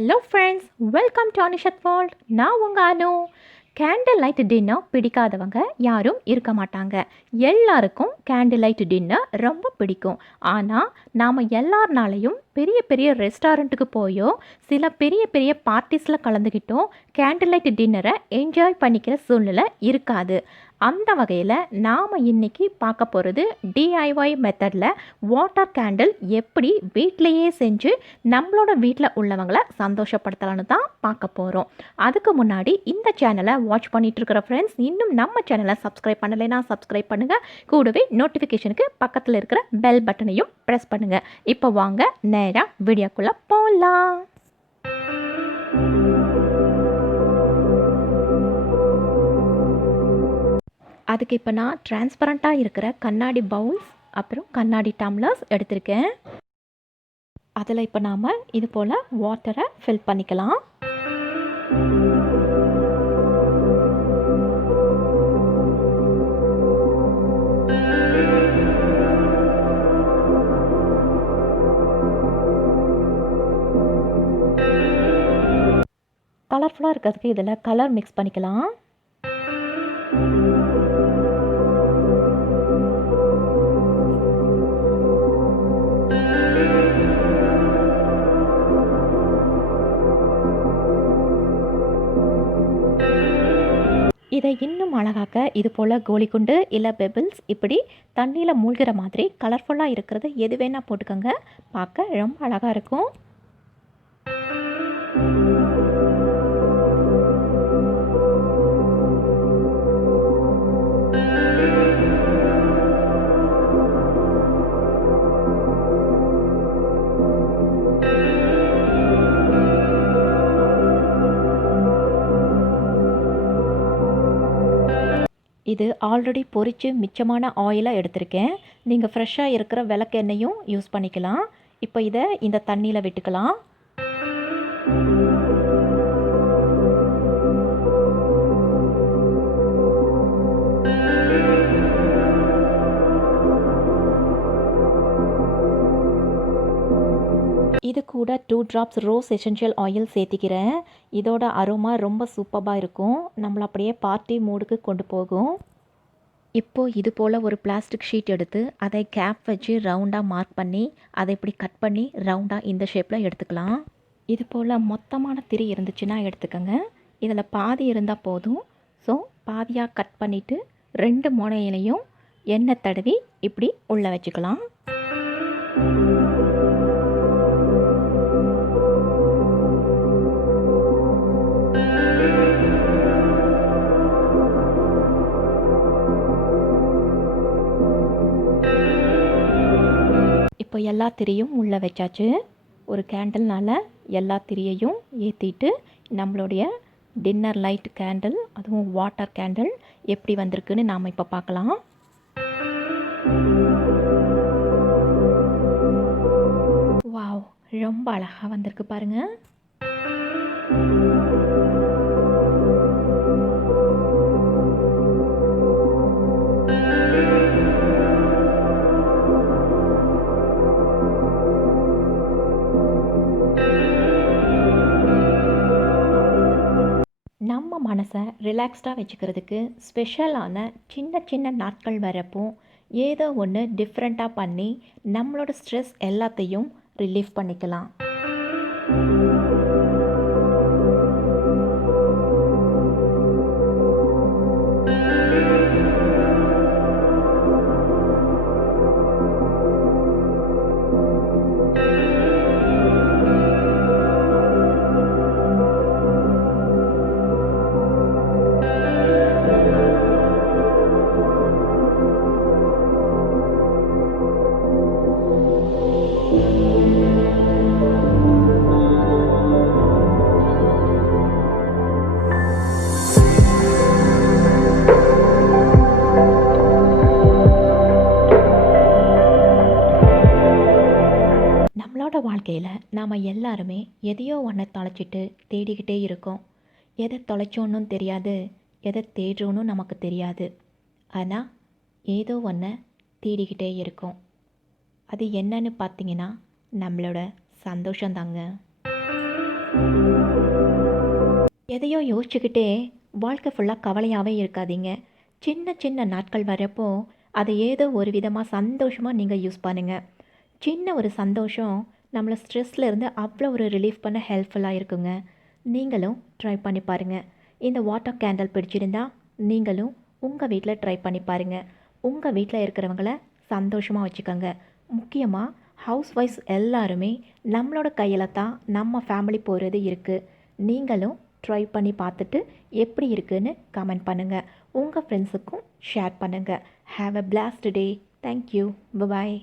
Hello friends, welcome to Anishath world. நான் உங்கள் அனு. Candle light dinner பிடிக்காதவங்க யாரும் இருக்க மாட்டாங்க. எல்லாருக்கும் கேண்டில் லைட் டின்னர் ரொம்ப பிடிக்கும். ஆனால் நாம் எல்லாருனாலையும் பெரிய பெரிய ரெஸ்டாரண்ட்டுக்கு போயோ சில பெரிய பெரிய பார்ட்டிஸில் கலந்துக்கிட்டோ கேண்டில் லைட் டின்னரை என்ஜாய் பண்ணிக்கிற சூழ்நிலை இருக்காது. அந்த வகையில் நாம் இன்றைக்கி பார்க்க போகிறது டிஐஒய் மெத்தடில் வாட்டர் கேண்டில் எப்படி வீட்டிலையே செஞ்சு நம்மளோட வீட்டில் உள்ளவங்களை சந்தோஷப்படுத்தலான்னு தான் பார்க்க போகிறோம். அதுக்கு முன்னாடி இந்த சேனலை வாட்ச் பண்ணிட்டு இருக்கிற ஃப்ரெண்ட்ஸ் இன்னும் நம்ம சேனலை சப்ஸ்கிரைப் பண்ணலைன்னா சப்ஸ்கிரைப் பண்ணுங்கள். கூடவே நோட்டிஃபிகேஷனுக்கு பக்கத்தில் இருக்கிற பெல் பட்டனையும் ப்ரெஸ் பண்ணுங்கள். இப்போ வாங்க நேராக வீடியோக்குள்ளே போகலாம். அதுக்கு இப்போ நான் டிரான்ஸ்பரண்ட்டாக இருக்கிற கண்ணாடி பவுல்ஸ் அப்புறம் கண்ணாடி டம்ளர்ஸ் எடுத்திருக்கேன். அதில் இப்போ நாம் இது போல் வாட்டரை ஃபில் பண்ணிக்கலாம். கலர்ஃபுல்லாக இருக்கிறதுக்கு இதில் கலர் மிக்ஸ் பண்ணிக்கலாம். இதை இன்னும் அழகாக்க இது போல் கோலிக்குண்டு இல்லை பெபிள்ஸ் இப்படி தண்ணியில் மூழ்கிற மாதிரி கலர்ஃபுல்லாக இருக்கிறது எது வேணால் போட்டுக்கோங்க. பார்க்க ரொம்ப அழகாக இருக்கும். இது ஆல்ரெடி பொரித்து மிச்சமான ஆயிலை எடுத்திருக்கேன். நீங்கள் ஃப்ரெஷ்ஷாக இருக்கிற விளக்கெண்ணெயும் யூஸ் பண்ணிக்கலாம். இப்போ இதை இந்த தண்ணியில் விட்டுக்கலாம். இது கூட 2 drops ரோஸ் எசென்ஷியல் ஆயில் சேர்த்திக்கிறேன். இதோட அரோமா ரொம்ப சூப்பராக இருக்கும். நம்மளை அப்படியே பார்ட்டி மூடுக்கு கொண்டு போகும். இப்போது இது போல் ஒரு பிளாஸ்டிக் ஷீட் எடுத்து அதை கேப் வச்சு ரவுண்டாக மார்க் பண்ணி அதை இப்படி கட் பண்ணி ரவுண்டாக இந்த ஷேப்பில் எடுத்துக்கலாம். இது போல் மொத்தமான திரி இருந்துச்சுன்னா எடுத்துக்கோங்க. இதில் பாதி இருந்தால் போதும். ஸோ பாதியாக கட் பண்ணிவிட்டு 2 முனையிலையும் எண்ணெய் தடவி இப்படி உள்ளே வச்சுக்கலாம். இப்போ எல்லா திரியும் உள்ளே வச்சாச்சு. ஒரு கேண்டில்னால் எல்லா திரியையும் ஏற்றிட்டு நம்மளுடைய டின்னர் லைட் கேண்டில் அதுவும் வாட்டர் கேண்டில் எப்படி வந்திருக்குன்னு நாம் இப்போ பார்க்கலாம். வாவ், ரொம்ப அழகாக வந்திருக்கு பாருங்கள். நம்ம மனசை ரிலாக்ஸ்டாக வச்சுக்கிறதுக்கு ஸ்பெஷலான சின்ன சின்ன நாட்கள் வரப்போ ஏதோ ஒன்று டிஃப்ரெண்ட்டாக பண்ணி நம்மளோட ஸ்ட்ரெஸ் எல்லாத்தையும் ரிலீஃப் பண்ணிக்கலாம். வாழ்க்கையில் நாம் எல்லாருமே எதையோ ஒன்றை தொலைச்சிட்டு தேடிக்கிட்டே இருக்கோம். எதை தொலைச்சோன்னு தெரியாது, எதை தேடுறோன்னு நமக்கு தெரியாது. ஆனால் ஏதோ ஒன்றை தேடிக்கிட்டே இருக்கோம். அது என்னன்னு பார்த்தீங்கன்னா நம்மளோட சந்தோஷந்தாங்க. எதையோ யோசிச்சுக்கிட்டே வாழ்க்கை ஃபுல்லாக கவலையாகவே இருக்காதீங்க. சின்ன சின்ன நாட்கள் வரப்போ அதை ஏதோ ஒரு விதமாக சந்தோஷமாக நீங்கள் யூஸ் பண்ணுங்கள். சின்ன ஒரு சந்தோஷம் நம்மளை ஸ்ட்ரெஸ்ல இருந்து அவ்வளோ ஒரு ரிலீஃப் பண்ண ஹெல்ப்ஃபுல்லாக இருக்குங்க. நீங்களும் ட்ரை பண்ணி பாருங்கள். இந்த வாட்டர் கேண்டில் பிடிச்சிருந்தா நீங்களும் உங்கள் வீட்டில் ட்ரை பண்ணி பாருங்கள். உங்கள் வீட்டில் இருக்கிறவங்கள சந்தோஷமாக வச்சுக்கோங்க. முக்கியமாக ஹவுஸ் ஒய்ஃப்ஸ் எல்லாருமே நம்மளோட கையில் தான் நம்ம ஃபேமிலி போகிறது இருக்குது. நீங்களும் ட்ரை பண்ணி பார்த்துட்டு எப்படி இருக்குன்னு கமெண்ட் பண்ணுங்கள். உங்கள் ஃப்ரெண்ட்ஸுக்கும் ஷேர் பண்ணுங்கள். Have a blast day. Thank you. Bye.